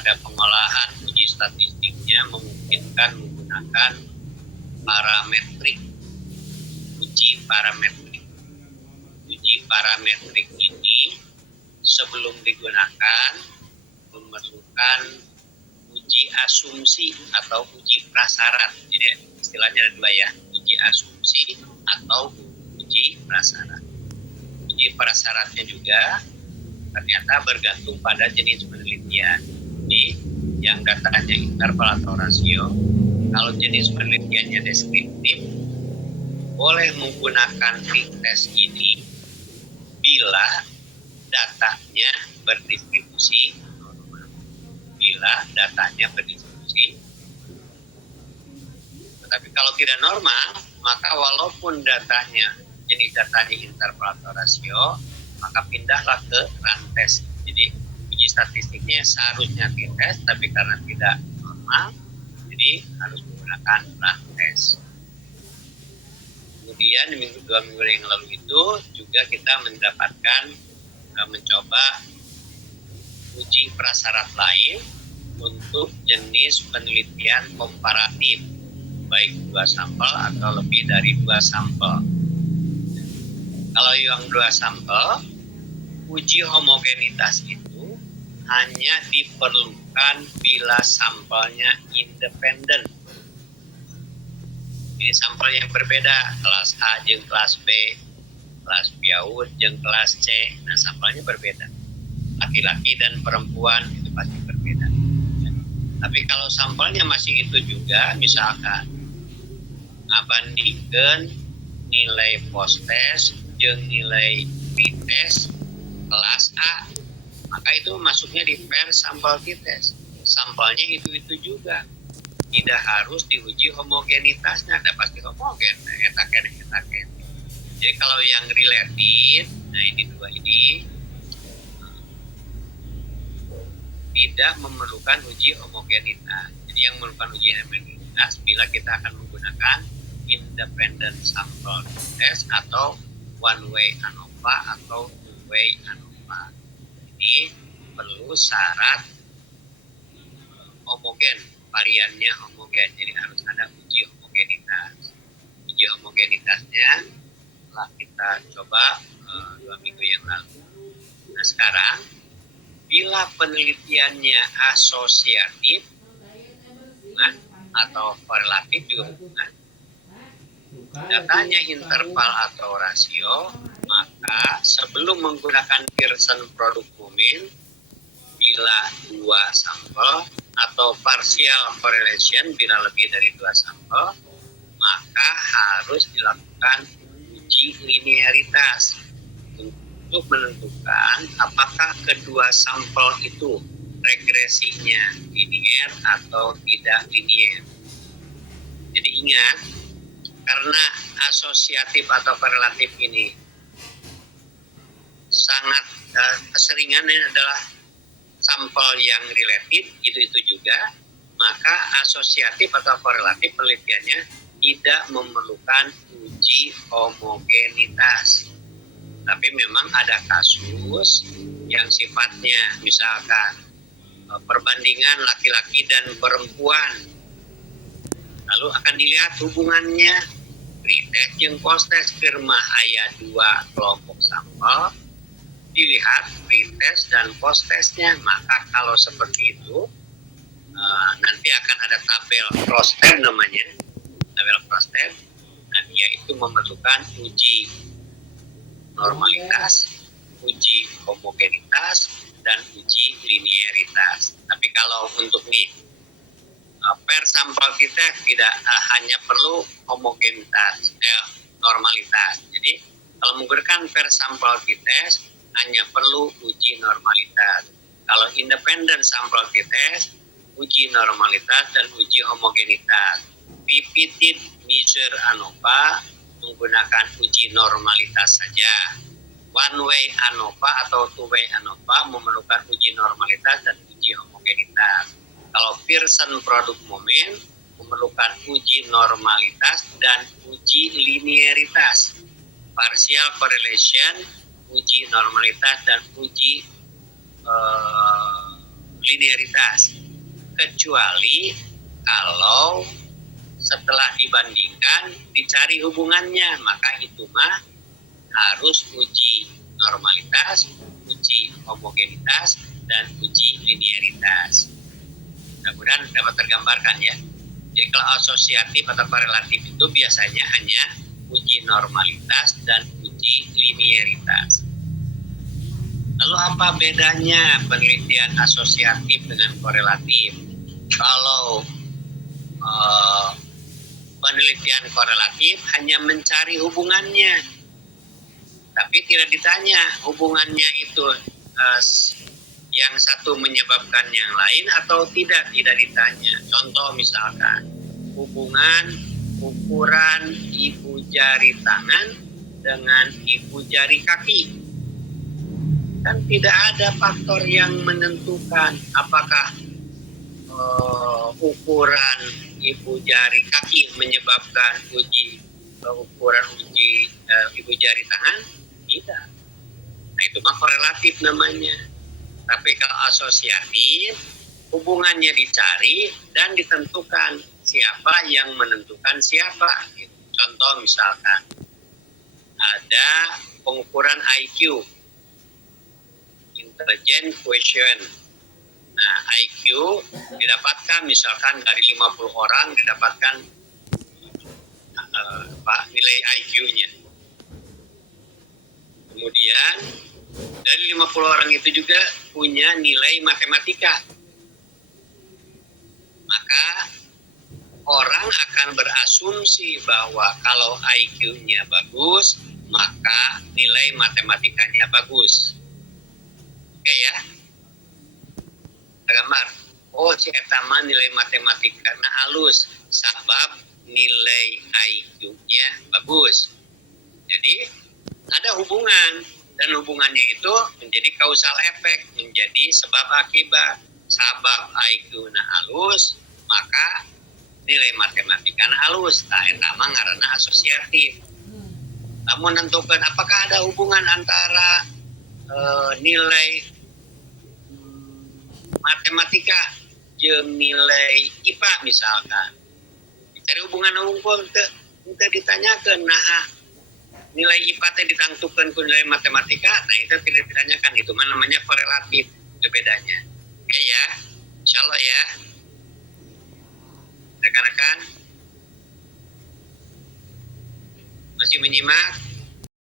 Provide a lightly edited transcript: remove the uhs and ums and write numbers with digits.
pada pengolahan uji statistiknya memungkinkan menggunakan parametrik, uji parametrik. Uji parametrik ini sebelum digunakan memerlukan uji asumsi atau uji prasyarat. Jadi istilahnya ada dua ya, uji asumsi atau uji prasyarat. Uji prasyaratnya juga ternyata bergantung pada jenis penelitian. Jadi yang datanya interval atau rasio, kalau jenis penelitiannya deskriptif, boleh menggunakan t-test ini bila datanya berdistribusi normal. Bila datanya berdistribusi. Tetapi kalau tidak normal, maka walaupun datanya jenis datanya interval atau rasio, maka pindahlah ke rantes. Jadi uji statistiknya seharusnya t-test, tapi karena tidak normal, jadi harus menggunakan rantes. Kemudian dua minggu yang lalu itu juga kita mendapatkan mencoba uji prasyarat lain untuk jenis penelitian komparatif, baik 2 sampel atau lebih dari 2 sampel. Kalau yang 2 sampel, uji homogenitas itu hanya diperlukan bila sampelnya independen. Ini sampel yang berbeda, kelas A jeung kelas B, kelas PIAUD jeung kelas C. Nah, sampelnya berbeda. Laki-laki dan perempuan itu pasti berbeda. Tapi kalau sampelnya masih itu juga, misalkan ngabandingkeun nilai post-test jeung nilai pre-test kelas A, maka itu masuknya di per sampel t-test. Sampelnya itu juga. Tidak harus diuji homogenitasnya, ada pasti homogen, etaken. Jadi kalau yang related, nah ini dua ini tidak memerlukan uji homogenitas. Jadi yang memerlukan uji homogenitas bila kita akan menggunakan independent sample test atau one way ANOVA atau two way ANOVA. Ini perlu syarat homogen, variannya homogen, jadi harus ada uji homogenitas. Uji homogenitasnya telah kita coba 2 minggu yang lalu. Nah sekarang, bila penelitiannya asosiatif atau korelatif juga hubungan, datanya interval atau rasio, maka sebelum menggunakan Pearson product moment, bila 2 sampel atau partial correlation bila lebih dari 2 sampel, maka harus dilakukan uji linearitas untuk menentukan apakah kedua sampel itu regresinya linier atau tidak linier. Jadi ingat, karena asosiatif atau korelatif ini sangat keseringannya adalah sampel yang relatif, itu juga, maka asosiatif atau korelatif penelitiannya tidak memerlukan uji homogenitas. Tapi memang ada kasus yang sifatnya misalkan perbandingan laki-laki dan perempuan, lalu akan dilihat hubungannya pre-test jeung post-test firma aya 2 kelompok sampel, dilihat pre-test dan post-testnya. Maka kalau seperti itu nanti akan ada tabel cross-test namanya, tabel cross-test. Nah, dia itu memerlukan uji normalitas, uji homogenitas, dan uji linearitas. Tapi kalau untuk per sampel kita tidak hanya perlu homogenitas, normalitas. Jadi kalau menggunakan per sampel t-test hanya perlu uji normalitas. Kalau independent sampel t-test, uji normalitas dan uji homogenitas. Repeated measure ANOVA menggunakan uji normalitas saja. One way ANOVA atau two way ANOVA memerlukan uji normalitas dan uji homogenitas. Kalau Pearson product moment memerlukan uji normalitas dan uji linearitas. Partial correlation, uji normalitas dan uji linearitas. Kecuali kalau setelah dibandingkan dicari hubungannya, maka itu mah harus uji normalitas, uji homogenitas, dan uji linearitas. Mudah-mudahan dapat tergambarkan ya. Jadi kalau asosiatif atau korelatif itu biasanya hanya uji normalitas dan uji linearitas. Lalu apa bedanya penelitian asosiatif dengan korelatif? Kalau penelitian korelatif hanya mencari hubungannya, tapi tidak ditanya hubungannya itu yang satu menyebabkan yang lain atau tidak ditanya. Contoh misalkan hubungan ukuran ibu jari tangan dengan ibu jari kaki, kan tidak ada faktor yang menentukan apakah ukuran ibu jari kaki menyebabkan ukuran ibu jari tangan, tidak. Nah itu mah korelatif namanya. Tapi kalau asosiatif, hubungannya dicari dan ditentukan siapa yang menentukan siapa. Contoh misalkan ada pengukuran IQ, intelligent quotient. Nah, IQ didapatkan misalkan dari 50 orang didapatkan nilai IQ-nya. Kemudian dari 50 orang itu juga punya nilai matematika. Maka orang akan berasumsi bahwa kalau IQ-nya bagus, maka nilai matematikanya bagus. Oke ya? Gambar. Oh, si etama nilai matematikanya halus, sabab nilai IQ-nya bagus. Jadi ada hubungan, dan hubungannya itu menjadi kausal efek, menjadi sebab akibat. Sabab IQ-na halus, maka nilai matematikana halus. Nah, etama ngaranna asosiatif. Namun menentukan apakah ada hubungan antara nilai matematika jeung nilai IPA misalkan. Dicari hubungan unggul teu ditanyakeun nah nilai IPA teh ditangtukeun ku nilai matematika, nah itu tidak ditanyakan, itu mah namanya korelatif, itu bedanya. Oke ya, insyaallah ya. Rekan-rekan masih menyimak?